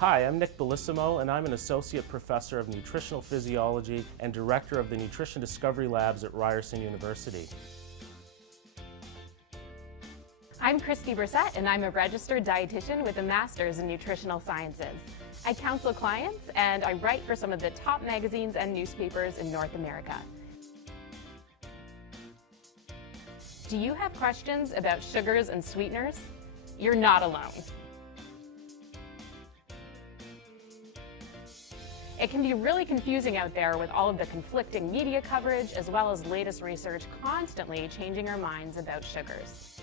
Hi, I'm Nick Bellissimo, and I'm an Associate Professor of Nutritional Physiology and Director of the Nutrition Discovery Labs at Ryerson University. I'm Christy Brissette, and I'm a registered dietitian with a master's in Nutritional Sciences. I counsel clients, and I write for some of the top magazines and newspapers in North America. Do you have questions about sugars and sweeteners? You're not alone. It can be really confusing out there with all of the conflicting media coverage as well as latest research constantly changing our minds about sugars.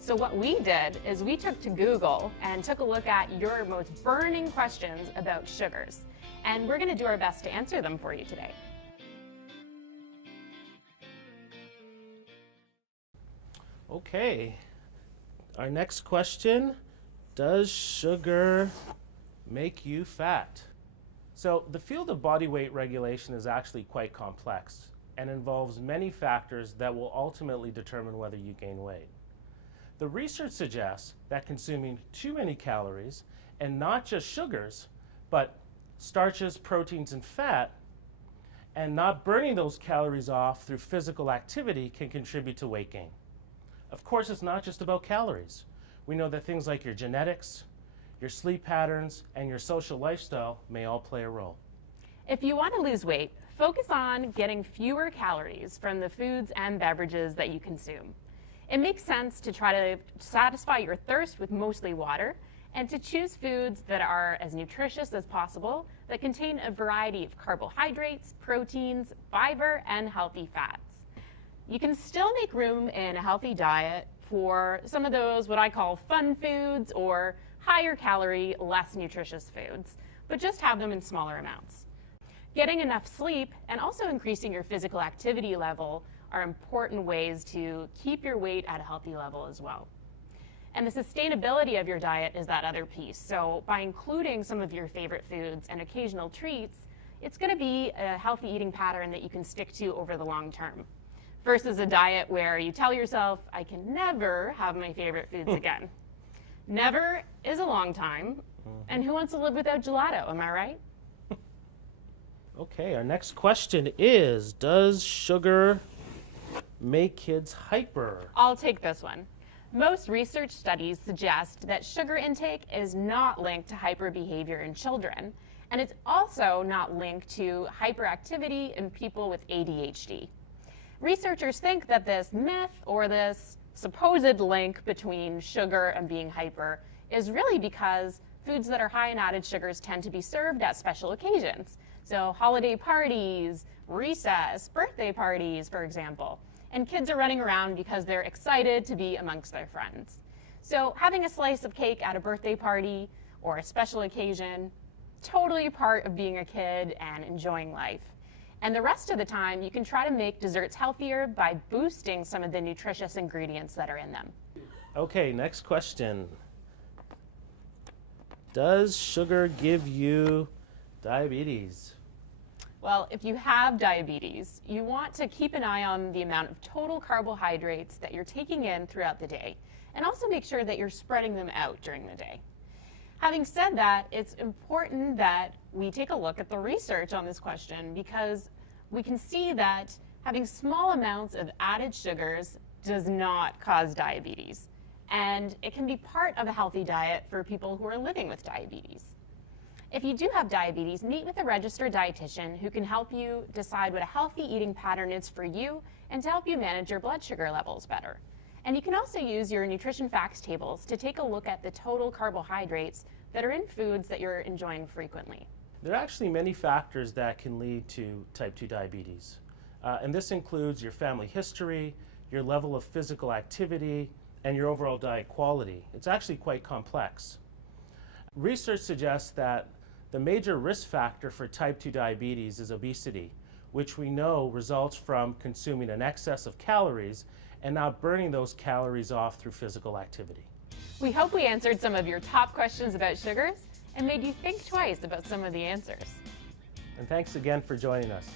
So what we did is we took to Google and took a look at your most burning questions about sugars. And we're going to do our best to answer them for you today. Okay, our next question, does sugar make you fat? So the field of body weight regulation is actually quite complex and involves many factors that will ultimately determine whether you gain weight. The research suggests that consuming too many calories, and not just sugars, but starches, proteins, and fat, and not burning those calories off through physical activity can contribute to weight gain. Of course, it's not just about calories. We know that things like your genetics, your sleep patterns, and your social lifestyle may all play a role. If you want to lose weight, focus on getting fewer calories from the foods and beverages that you consume. It makes sense to try to satisfy your thirst with mostly water and to choose foods that are as nutritious as possible that contain a variety of carbohydrates, proteins, fiber, and healthy fats. You can still make room in a healthy diet for some of those what I call fun foods or higher calorie, less nutritious foods, but just have them in smaller amounts. Getting enough sleep and also increasing your physical activity level are important ways to keep your weight at a healthy level as well. And the sustainability of your diet is that other piece. So by including some of your favorite foods and occasional treats, it's going to be a healthy eating pattern that you can stick to over the long term, versus a diet where you tell yourself, I can never have my favorite foods again. Never is a long time, and who wants to live without gelato, am I right? Okay, our next question is, does sugar make kids hyper? I'll take this one. Most research studies suggest that sugar intake is not linked to hyperbehavior in children, and it's also not linked to hyperactivity in people with ADHD. Researchers think that this myth or this supposed link between sugar and being hyper is really because foods that are high in added sugars tend to be served at special occasions. So holiday parties, recess, birthday parties, for example. And kids are running around because they're excited to be amongst their friends. So having a slice of cake at a birthday party or a special occasion, totally part of being a kid and enjoying life. And the rest of the time, you can try to make desserts healthier by boosting some of the nutritious ingredients that are in them. Okay, next question. Does sugar give you diabetes? Well, if you have diabetes, you want to keep an eye on the amount of total carbohydrates that you're taking in throughout the day, and also make sure that you're spreading them out during the day. Having said that, it's important that we take a look at the research on this question because we can see that having small amounts of added sugars does not cause diabetes. And it can be part of a healthy diet for people who are living with diabetes. If you do have diabetes, meet with a registered dietitian who can help you decide what a healthy eating pattern is for you and to help you manage your blood sugar levels better. And you can also use your nutrition facts tables to take a look at the total carbohydrates that are in foods that you're enjoying frequently. There are actually many factors that can lead to type 2 diabetes. And this includes your family history, your level of physical activity, and your overall diet quality. It's actually quite complex. Research suggests that the major risk factor for type 2 diabetes is obesity, which we know results from consuming an excess of calories and not burning those calories off through physical activity. We hope we answered some of your top questions about sugars and made you think twice about some of the answers. And thanks again for joining us.